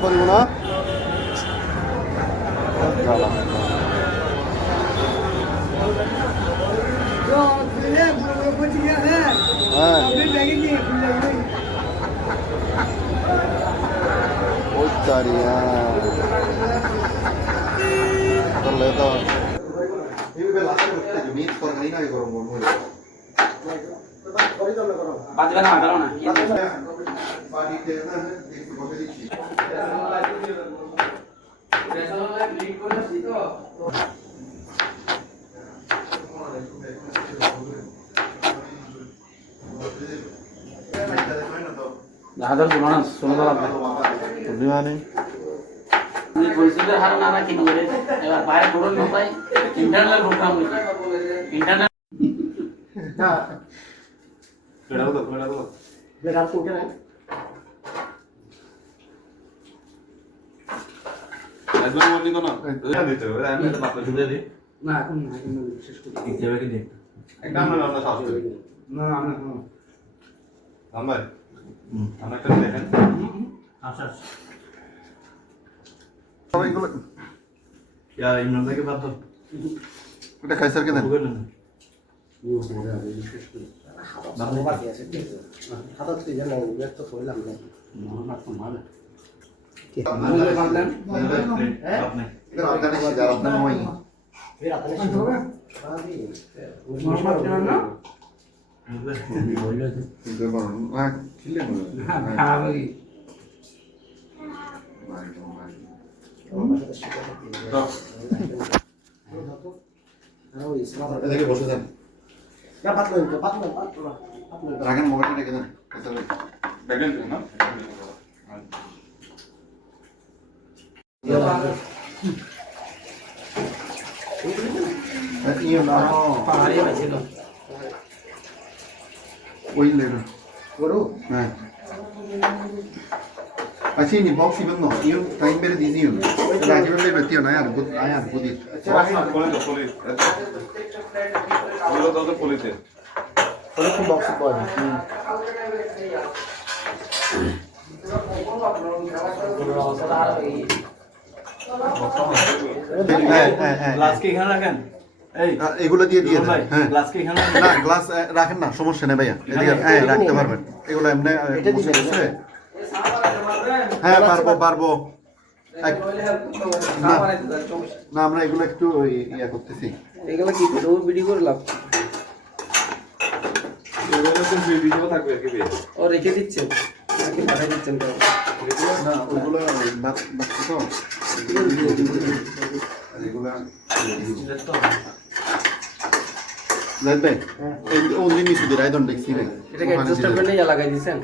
পারিব না ওই তারিয়া করলে তো বাজবে না কারণ না হাজার শোনো না শোনো মানে পরিস্থিতির হার না রাখি নগরে এবার বাইরে টোটাল না পাই ইন্টারনাল প্রোগ্রাম ইন্টারনাল না বেড়া তো কেন একদম বললি তো না দিতে হবে আমি এটা মাত্র শুনে দিই না এখন না এখন শেষ করি ঠিক যাবে কি দেখ একটা আমরা আমরা সাথে না আমরা আমরা আমরা একটা দেখেন আচ্ছা এইগুলো ইয়া ইমরান ভাইকে বাদ দাও এটা কাইসার কে দেন বসে দেন রাখেন মোবাইলটা রেখে দেন দেখেন না ওই লেডা হ্যাঁ अच्छा नहीं बॉक्स इवन नो ये टाइम मेरे दीजिए हो राजीव में रहती हो ना यार बुद आया बुदी पुलिस पुलिस ये लोग तो पुलिस है पुलिस को बॉक्स बॉय গ্লাস কি এখানে রাখেন এই এগুলো দিয়ে দিয়ে দেন হ্যাঁ গ্লাস কি এখানে না গ্লাস রাখেন না সমস্যা নেই ভাইয়া এদিকে হ্যাঁ রাখতে পারবেন এগুলো এমনি হ্যাঁ পারবো পারবো না আমরা এগুলো একটু ইয়া করতেছি এগুলা কি করব ভিডিও করে লাভ ভিডিও থাকবে কি ও রেখে দিচ্ছেন নাকি পাঠিয়ে দিচ্ছেন না ওইগুলো বাচ্চা তো এগুলো লাগবে এই ওনলি নিচে দিয়ে আই ডোন্ট দেখছি ভাই এটাকে অ্যাডজাস্টমেন্টে ইয়া লাগাই দিয়েছেন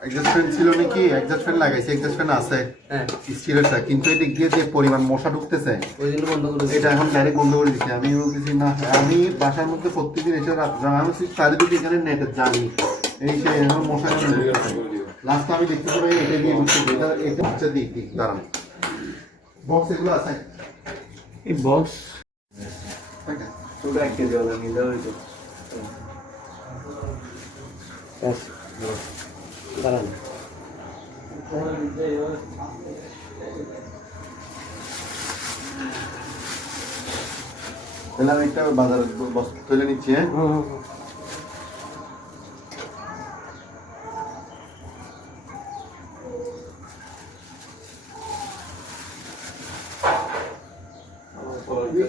অ্যাডজাস্টমেন্ট ছিল নাকি অ্যাডজাস্টমেন্ট লাগাইছি অ্যাডজাস্টমেন্ট আছে হ্যাঁ স্টিলেরটা কিন্তু এই দিক দিয়ে যে পরিমাণ মশা ঢুকতেছে ওই জন্য বন্ধ করে এটা এখন ডাইরেক্ট বন্ধ করে দিচ্ছি আমি বলতেছি না আমি বাসার মধ্যে প্রত্যেকদিন এসে রাত্রে আমি চারিদিকে এখানে নেটে জানি এই সে এখন মশা লাস্ট আমি দেখতে পাই এটা দিয়ে ঢুকছে এটা এটা হচ্ছে দিক দিক দাঁড়ান বক্স এগুলো আছে এই বক্স তোমরা 1 কেজি ওলা নিয়ে যাও এই তো দাঁড়ান তাহলে আমি একটা বাজার বস্তা তুলে নিচ্ছি হ্যাঁ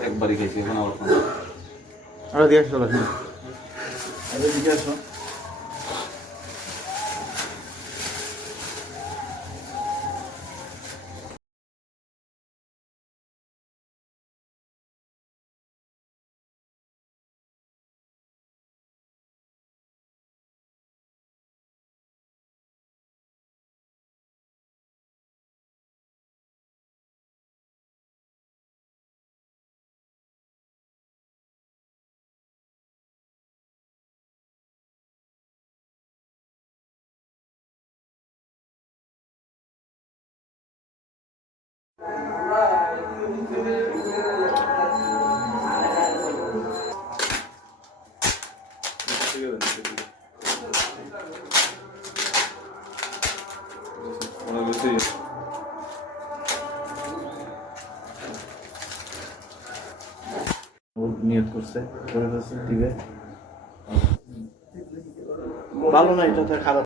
একবারই খাইছি এখন আবার আরে দিয়ে আসো আরে দিয়ে আসো অনেক বেশি নিয়ত করছে করে ফেলছে দিবে ভালো না, এটা তো খারাপ।